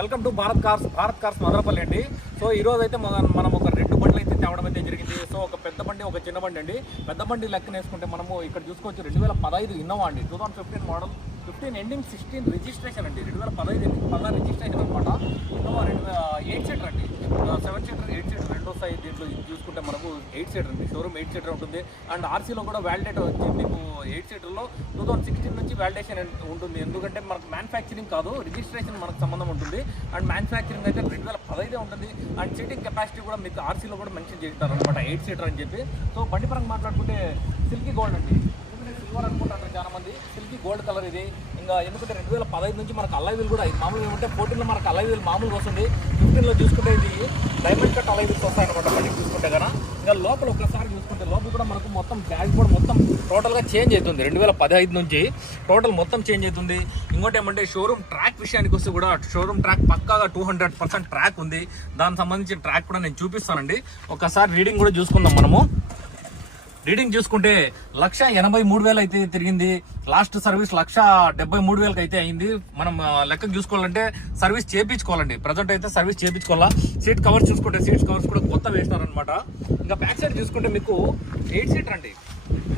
Welcome to Bharat cars Madanapalle అండి. So ఈ రోజు అయితే మనం ఒక రెండు బండ్లు అయితే తేవడం అయితే జరిగింది. సో ఒక పెద్ద బండి, ఒక చిన్న బండి అండి. పెద్ద బండి లెక్కన వేసుకుంటే మనము ఇక్కడ చూసుకోవచ్చు 2015 ఇన్నోవా అండి, 2015 మోడల్, 15 ఎండింగ్ 16 రిజిస్ట్రేషన్ అండి. 2015 రిజిస్ట్రేషన్ అనమాట. ఇన్నోవా 8 సీటర్ అండి, 7 సీటర్ 8 సీటర్ రెండు వస్తాయి. దీంట్లో చూసుకుంటే మనకు 8 సీటర్ అండి, షోరూమ్ 8 సీటర్ ఉంటుంది. అండ్ ఆర్సీలో కూడా వ్యాలిడేట్ వచ్చి మీకు 8 సీటర్లో 2016 నుంచి వ్యాలిడేషన్ ఉంటుంది. ఎందుకంటే మనకు మ్యానుఫ్యాక్చరింగ్ కాదు, రిజిస్ట్రేషన్ మనకు సంబంధం ఉంటుంది. అండ్ మ్యానుఫ్యాక్చరింగ్ అయితే 2015 ఉంటుంది. అండ్ సీటింగ్ కెపాసిటీ కూడా మీకు ఆర్సీలో కూడా మెన్షన్ చేస్తారు అనమాట, 8 సీటర్ అని చెప్పి. సో బండి పరంగా మాట్లాడుకుంటే సిల్కీ గోల్డ్ అండి, సిల్వర్ అనుకుంటారు చాలా మంది, సిల్కీ గోల్డ్ కలర్ ఇది. ఇంకా ఎందుకంటే 2015 నుంచి మనకు అలై వీల్ కూడా మామూలుగా ఏమంటే 14లో మనకు అలై వీల్ మామూలుగా వస్తుంది, 15లో చూసుకుంటే ఇది డైమండ్ కట్ అలై వీల్స్ వస్తాయన్నమాట బండికి చూసుకుంటే కదా. ఇంకా లోపల ఒకసారి చూసుకుంటే లోపల కూడా మనకు మొత్తం డాష్ బోర్డ్ మొత్తం టోటల్గా చేంజ్ అవుతుంది. 2015 నుంచి టోటల్ మొత్తం చేంజ్ అవుతుంది. ఇంకోటి ఏమంటే షోరూమ్ ట్రాక్ విషయానికి వస్తే కూడా షోరూమ్ ట్రాక్ పక్కాగా 200% ట్రాక్ ఉంది. దానికి సంబంధించిన ట్రాక్ కూడా నేను చూపిస్తానండి. ఒకసారి రీడింగ్ కూడా చూసుకుందాం మనము. రీడింగ్ చూసుకుంటే 1,83,000 అయితే తిరిగింది. లాస్ట్ సర్వీస్ 1,73,000 అయితే అయింది. మనం లెక్క చూసుకోవాలంటే సర్వీస్ చేయించుకోవాలండి. ప్రజెంట్ అయితే సర్వీస్ చేయించుకోవాలా. సీట్ కవర్స్ చూసుకుంటే సీట్ కవర్స్ కూడా కొత్త వేసినారనమాట. ఇంకా బ్యాక్ సైడ్ చూసుకుంటే మీకు 8 సీటర్ అండి.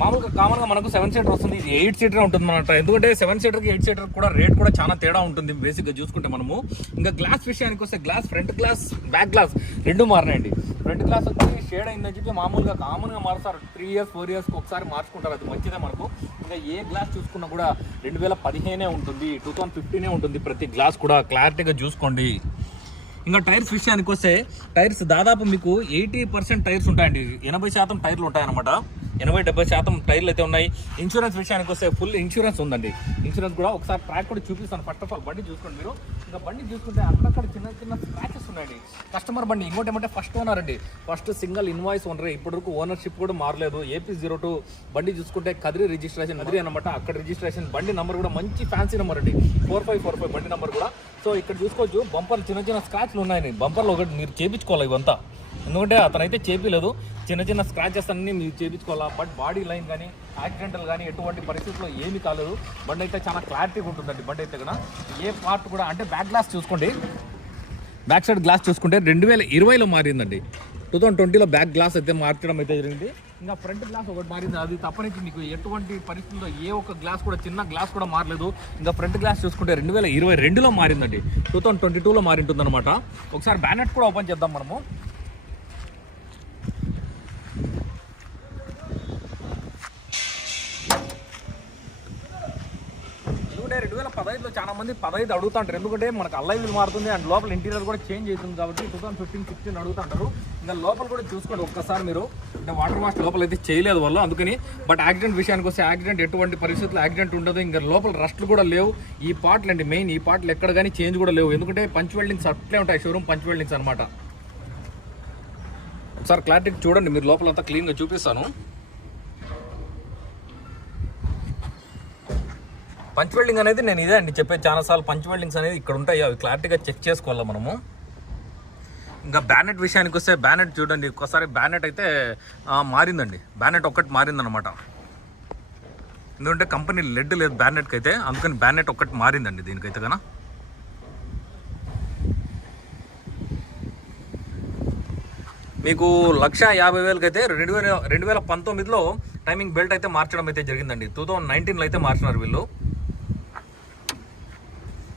మామూలుగా కామన్గా మనకు 7 సీటర్ వస్తుంది, ఇది 8 సీటర్ ఉంటుంది అనమాట. ఎందుకంటే 7 సీటర్కి 8 సీటర్ కూడా రేట్ కూడా చాలా తేడా ఉంటుంది బేసిక్గా చూసుకుంటే మనము. ఇంకా గ్లాస్ విషయానికి వస్తే glass, front glass, back glass రెండు మారినాయండి. ఫ్రంట్ గ్లాస్ వచ్చి షేడ్ అయిందని చెప్పి మామూలుగా కామన్గా మారుస్తారు, 3 ఇయర్స్ 4 ఇయర్స్కి ఒకసారి మార్చుకుంటారు, అది మంచిదే మనకు. ఇంకా ఏ గ్లాస్ చూసుకున్నా కూడా 2015 ఉంటుంది, 2015 ఉంటుంది ప్రతి గ్లాస్ కూడా, క్లారిటీగా చూసుకోండి. ఇంకా టైర్స్ విషయానికి వస్తే టైర్స్ దాదాపు మీకు 80% టైర్స్ ఉంటాయండి, 80% టైర్లు ఉంటాయన్నమాట. 80-70% టైర్లు అయితే ఉన్నాయి. ఇన్సూరెన్స్ విషయానికి వస్తే ఫుల్ ఇన్సూరెన్స్ ఉందండి. ఇన్సూరెన్స్ కూడా ఒకసారి ట్రాక్ కూడా చూపిస్తాను. ఫస్ట్ ఆఫ్ ఆల్ బండి చూసుకోండి మీరు. ఇంకా బండి చూసుకుంటే అక్కడక్కడ చిన్న స్క్రాచెస్ ఉన్నాయండి. కస్టమర్ బండి, ఇంకోటి ఏమంటే ఫస్ట్ ఓనర్ అండి, ఫస్ట్ సింగిల్ ఇన్వాయిస్ ఓనర్. ఇప్పటివరకు ఓనర్షిప్ కూడా మారలేదు. AP02 బండి చూసుకుంటే కదిరి రిజిస్ట్రేషన్, కదిరి అనమాట, అక్కడ రిజిస్ట్రేషన్. బండి నెంబర్ కూడా మంచి ఫ్యాన్సీ నెంబర్ అండి, 4545 బండి నెంబర్ కూడా. సో ఇక్కడ చూసుకోవచ్చు బంపర్ చిన్న స్క్రాచ్లు ఉన్నాయండి. బంపర్లో ఒకటి మీరు చేయించుకోవాలి ఇవంతా, ఎందుకంటే అతనైతే చేపిలేదు. చిన్న స్క్రాచెస్ అన్ని మీరు చేయించుకోవాలా. బట్ బాడీ లైన్ కానీ యాక్సిడెంటల్ కానీ ఎటువంటి పరిస్థితుల్లో ఏమీ కాలేదు. బండి అయితే చాలా క్లారిటీగా ఉంటుందండి. బండి అయితే కూడా ఏ పార్ట్ కూడా, అంటే బ్యాక్ గ్లాస్ చూసుకోండి, బ్యాక్ సైడ్ గ్లాస్ చూసుకుంటే 2020లో మారిందండి. 2020లో బ్యాక్ గ్లాస్ అయితే మార్చడం అయితే జరిగింది. ఇంకా ఫ్రంట్ గ్లాస్ ఒకటి మారింది, అది తప్పనించి మీకు ఎటువంటి పరిస్థితుల్లో ఏ ఒక్క గ్లాస్ కూడా, చిన్న గ్లాస్ కూడా మారలేదు. ఇంకా ఫ్రంట్ గ్లాస్ చూసుకుంటే 2022లో మారిందండి, 2022లో మారింటుంది అనమాట. ఒకసారి బ్యానెట్ కూడా ఓపెన్ చేద్దాం మనము. ఎందుకంటే 2015లో చాలా మంది 15 అడుగుతుంటారు, ఎందుకంటే మనకు అలై వీల్ మారుతుంది అండ్ లోపల ఇంటీరియర్ కూడా చేంజ్ అవుతుంది కాబట్టి 2015-16 అడుగుతుంటారు. ఇంకా లోపల కూడా చూసుకోండి ఒక్కసారి మీరు. అంటే వాటర్ వాష్ లోపల అయితే చేయలేదు వాళ్ళు, అందుకని. బట్ యాక్సిడెంట్ విషయానికి వస్తే యాక్సిడెంట్ ఎటువంటి పరిస్థితుల్లో యాక్సిడెంట్ ఉండదు. ఇంకా లోపల రస్ట్లు కూడా లేవు. ఈ పార్ట్లు అండి మెయిన్, ఈ పార్ట్లు ఎక్కడ కానీ చేంజ్ కూడా లేవు, ఎందుకంటే పంచ్ వెల్డింగ్స్ అట్లే ఉంటాయి, షోరూమ్ పంచ్ వెల్డింగ్స్ అనమాట. ఒకసారి క్లారిటీ చూడండి మీరు, లోపలంతా క్లీన్గా చూపిస్తాను. పంచ్ వెల్డింగ్ అనేది నేను ఇదే అండి చెప్పేది చాలాసార్లు, పంచ్ వెల్డింగ్స్ అనేది ఇక్కడ ఉంటాయి, అవి క్లారిటీగా చెక్ చేసుకోవాలి మనము. ఇంకా బ్యానెట్ విషయానికి వస్తే బ్యానెట్ చూడండి ఒక్కసారి. బ్యానెట్ అయితే మారిందండి, బ్యానెట్ ఒక్కటి మారిందనమాట. ఎందుకంటే కంపెనీ లెడ్ లేదు బ్యానెట్కి అయితే, అందుకని బ్యానెట్ ఒక్కటి మారిందండి దీనికైతే కన్నా. మీకు 1,50,000 అయితే 2019లో టైమింగ్ బెల్ట్ అయితే మార్చడం అయితే జరిగిందండి. 2019లో అయితే మార్చినారు వీళ్ళు.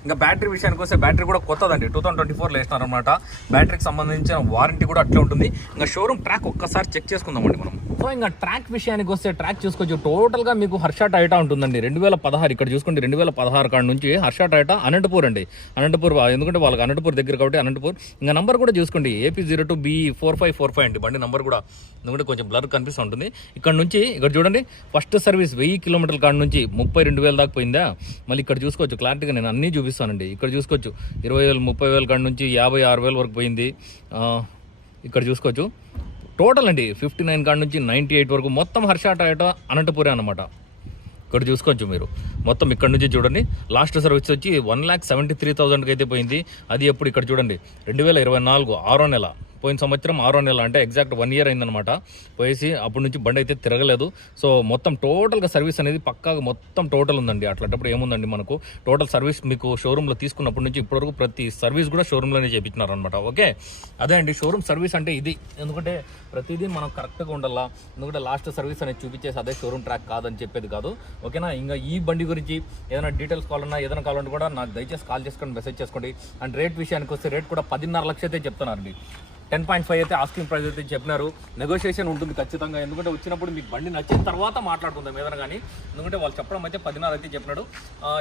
ఇంకా బ్యాటరీ విషయానికి వస్తే బ్యాటరీ కూడా కొత్తదండి, 2024లో వేసినారు అనమాట. బ్యాటరీకి సంబంధించిన వారంటీ కూడా అట్లే ఉంటుంది. ఇంకా షోరూమ్ ట్రాక్ ఒక్కసారి చెక్ చేసుకుందామండి మనం. సో ఇంకా ట్రాక్ విషయానికి వస్తే ట్రాక్ చూసుకోవచ్చు. టోటల్గా మీకు హర్ష టైటా ఉంటుందండి, 2016. ఇక్కడ చూసుకోండి 2016 కాడ నుంచి హర్ష టైటా అనంతపూర్ అండి, అనంతపూర్, ఎందుకంటే వాళ్ళకి అనంతపూర్ దగ్గర కాబట్టి అనంతపూర్. ఇంకా నంబర్ కూడా చూసుకోండి AP02BE4545 అండి బండి నంబర్ కూడా, ఎందుకంటే కొంచెం బ్లర్ కనిపిస్తూ ఉంటుంది. ఇక్కడ నుంచి ఇక్కడ చూడండి, ఫస్ట్ సర్వీస్ 1000 కిలోమీటర్ల కాడ నుంచి 32,000 దాకా పోయిందా. మళ్ళీ ఇక్కడ చూసుకోవచ్చు క్లారిటీగా, నేను అన్నీ చూపిస్తానండి. ఇక్కడ చూసుకోవచ్చు 20,000 30,000 కాడ నుంచి 56,000 వరకు పోయింది. ఇక్కడ చూసుకోవచ్చు టోటల్ అండి 59 కాడ నుంచి 98 వరకు మొత్తం హర్ష టయోటా అనంతపురే అనమాట. ఇక్కడ చూసుకోవచ్చు మీరు మొత్తం. ఇక్కడ నుంచి చూడండి లాస్ట్ సర్వీస్ వచ్చి 1,73,000కి అయితే పోయింది. అది ఎప్పుడు ఇక్కడ చూడండి 2024 6వ నెల పోయిన సంవత్సరం 6వ నెల అంటే ఎగ్జాక్ట్ 1 ఇయర్ అయిందనమాట పోయేసి. అప్పటి నుంచి బండి అయితే తిరగలేదు. సో మొత్తం టోటల్గా సర్వీస్ అనేది పక్కాగా మొత్తం టోటల్ ఉందండి. అట్లాంటప్పుడు ఏముందండి మనకు టోటల్ సర్వీస్ మీకు షోరూంలో తీసుకున్నప్పటి నుంచి ఇప్పటివరకు ప్రతి సర్వీస్ కూడా షోరూంలోనే చేయించినారనమాట. ఓకే, అదే అండి షోరూమ్ సర్వీస్ అంటే ఇది. ఎందుకంటే ప్రతిదీ మనం కరెక్ట్గా ఉండాలా. ఎందుకంటే లాస్ట్ సర్వీస్ అనేది చూపించేసి అదే షోరూమ్ ట్రాక్ కాదని చెప్పేది కాదు. ఓకేనా, ఇంకా ఈ బండి గురించి ఏదైనా డీటెయిల్స్ కావాలన్నా ఏదైనా కావాలంటే కూడా నాకు దయచేసి కాల్ చేసుకోండి, మెసేజ్ చేసుకోండి. అండ్ రేట్ విషయానికి వస్తే రేట్ కూడా 10.5 లక్షలు అయితే చెప్తున్నారండి. 10.5 అయితే ఆస్కింగ్ ప్రైస్ అయితే చెప్పినారు. నెగోషియేషన్ ఉంటుంది ఖచ్చితంగా. ఎందుకంటే వచ్చినప్పుడు మీకు బండి నచ్చిన తర్వాత మాట్లాడుకుందాం ఏదైనా కానీ. ఎందుకంటే వాళ్ళు చెప్పడం అయితే 10.5 అయితే చెప్పినాడు.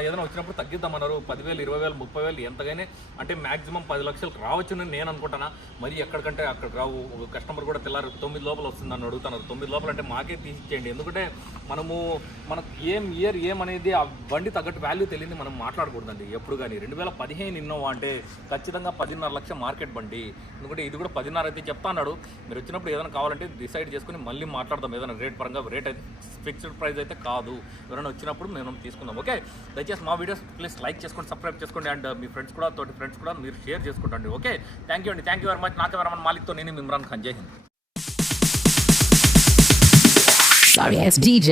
ఏదైనా వచ్చినప్పుడు తగ్గిద్దామన్నారు. 10,000, 20,000, 30,000 ఎంతగానే అంటే మాక్సిమం 10 లక్షలకు రావచ్చునని నేను అనుకుంటున్నా. మరి ఎక్కడికంటే అక్కడికి రావు. ఒక కస్టమర్ కూడా తెల్లారు 9 లోపల వస్తుందని అడుగుతున్నారు. 9 లోపల అంటే మాకే తీసిచ్చేయండి. ఎందుకంటే మనకు ఏం అనేది ఆ బండి తగ్గట్టు వాల్యూ తెలియని మనం మాట్లాడకూడదండి ఎప్పుడు కానీ. 2015 ఇన్నోవా అంటే ఖచ్చితంగా 10.5 లక్షల మార్కెట్ బండి. ఎందుకంటే ఇది కూడా 10.5 అయితే చెప్తా అన్నాడు. మీరు వచ్చినప్పుడు ఏదైనా కావాలంటే డిసైడ్ చేసుకుని మళ్ళీ మాట్లాడదాం. ఏదైనా రేట్ పరంగా రేట్ అయితే ఫిక్స్డ్ ప్రైస్ అయితే కాదు. ఎవరైనా వచ్చినప్పుడు మేము తీసుకుందాం. ఓకే, దయచేసి మా వీడియోస్ ప్లీజ్ లైక్ చేసుకోండి, సబ్స్క్రైబ్ చేసుకోండి. అండ్ మీ ఫ్రెండ్స్ కూడా తోటి ఫ్రెండ్స్ కూడా మీరు షేర్ చేసుకుంటండి. ఓకే, థ్యాంక్ యూ అండి. Thank you very much. నాకు ఎవరైనా మాలిక్తో నేను ఇమ్రాన్ ఖాన్. జై హింద్. Sorry, it's DJ.